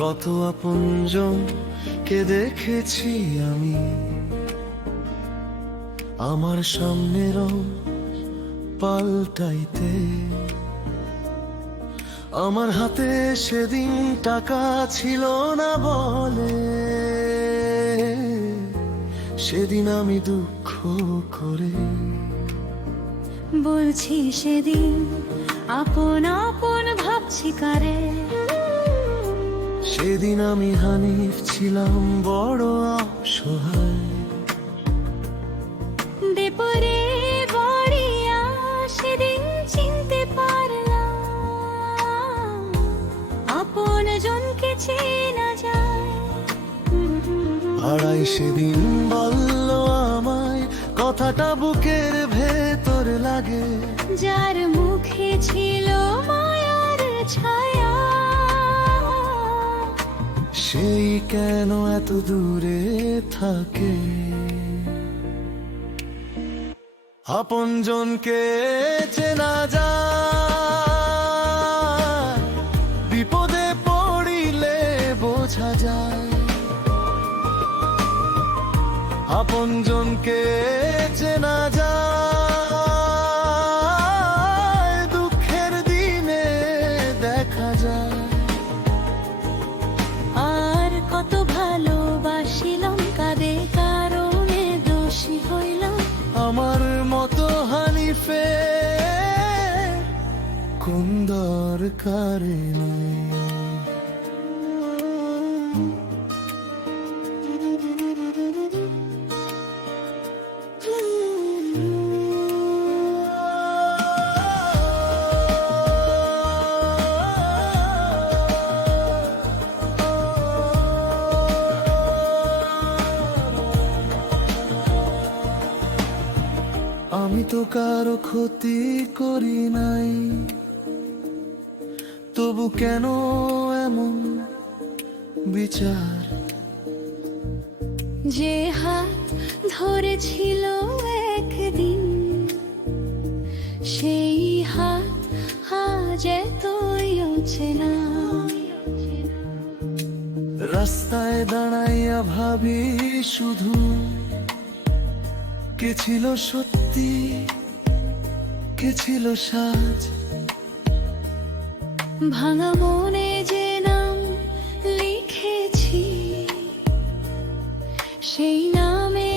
কত আপনজন কে দেখেছি আমি আমার সামনের পাল্টাইতে। আমার হাতে সেদিন টাকা ছিল না বলে সেদিন আমি দুঃখ করে বলছি সেদিন আপন আপন ভাবছি কারে। সেদিন আমি হানিফ ছিলাম বড় অসহায়। বেপরে বাড়িয়া সেদিন চিনতে পারলাম আপন জনকে চেনা যায়। হারাই সেদিন বলল আমায় কথাটা বুকের ভেতর লাগে। যার মুখে ছিল মায়ার ছায়া সেই কেন এত দূরে থাকে। আপনজনকে চেনা যায় বিপদে পড়িলে বোঝা যায়। আপনজনকে চেনা যায় দুঃখের দিনে দেখা যায়। আর কত ভালোবাসিলাম কাঁদে কারণে দোষী হইলাম। আমার মতো হানিফে কোন দরকারে নাই। আমি তো কারো ক্ষতি করি নাই, তবু কেন এমন বিচার। যে হাত ধরেছিল একদিন সেই হাত আজ এতই অচেনা। রাস্তায় দাঁড়াইয়া ভাবি শুধু কে ছিল সত্যি কে ছিল সাজ। ভাঙা মনে যে নাম লিখেছি সেই নামে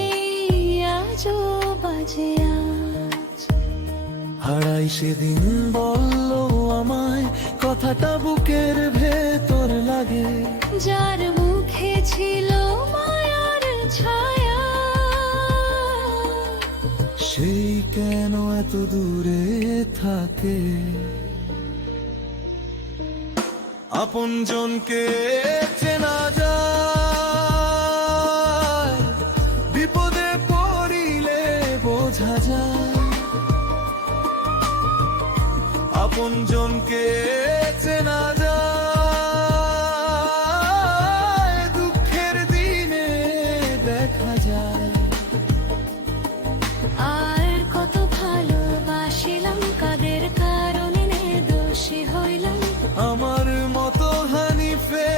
আজও বাজে আজ। হারাই সেদিন বলল আমায় কথাটা বুকের ভেতর লাগে। যার মুখে ছিল মায়ার ছায়া সেই কেন এত দূরে থাকে। আপনজনকে চেনা যায় বিপদে পড়িলে বোঝা যায়। আপনজনকে চেনা যায় দুঃখের দিনে দেখা যায়। আর কত ভালোবাসিলাম কাদের কারণে দোষী হইলাম। আমার মতো হানিফে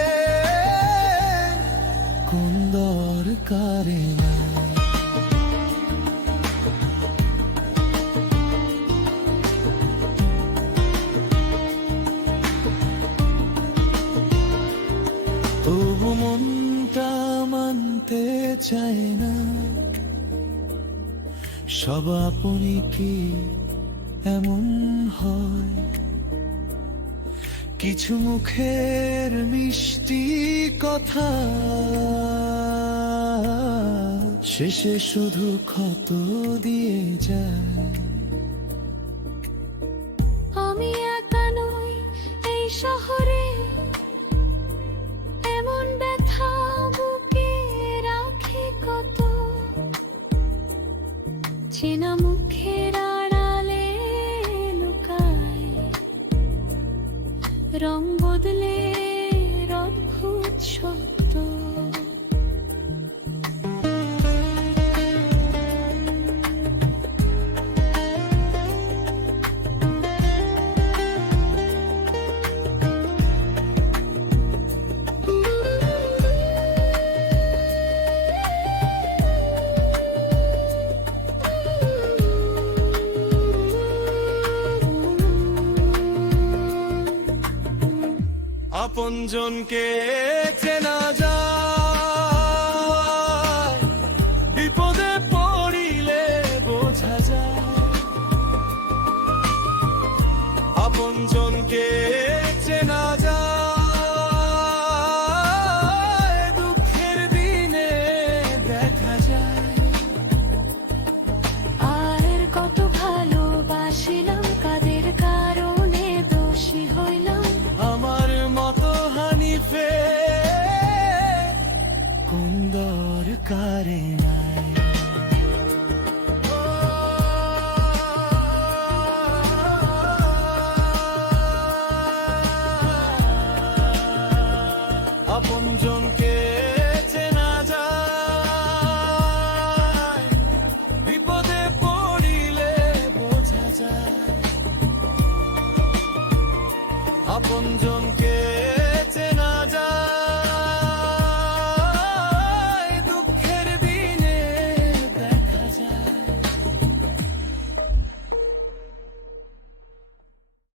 কোন দরকারে না। তবু মনটা মানতে চায় না সব আপনি কি এমন হয়। কিছু মুখের মিষ্টি কথা শেষে শুধু ক্ষত দিয়ে যায়। আমি একা নই এই শহরে এমন ব্যথা বুকে রাখে কত। চেনা মুখের আড়ালে লুকায় রং বদলে অদ্ভুত সত্য। আপনজনকে চেনা যায়, বিপদে পড়িলে বোঝা যায়। আপনজনকে চেনা যায়, দুঃখের দিনে দেখা যায়। আর কত ভালোবাসিলাম, কাদের কারণে দোষী হইলাম। আমার মতো হানিফে কোন দরকারে নাই। আপনজনকে চেনা যায়, বিপদে পড়িলে বোঝা যায়। আপনজনকে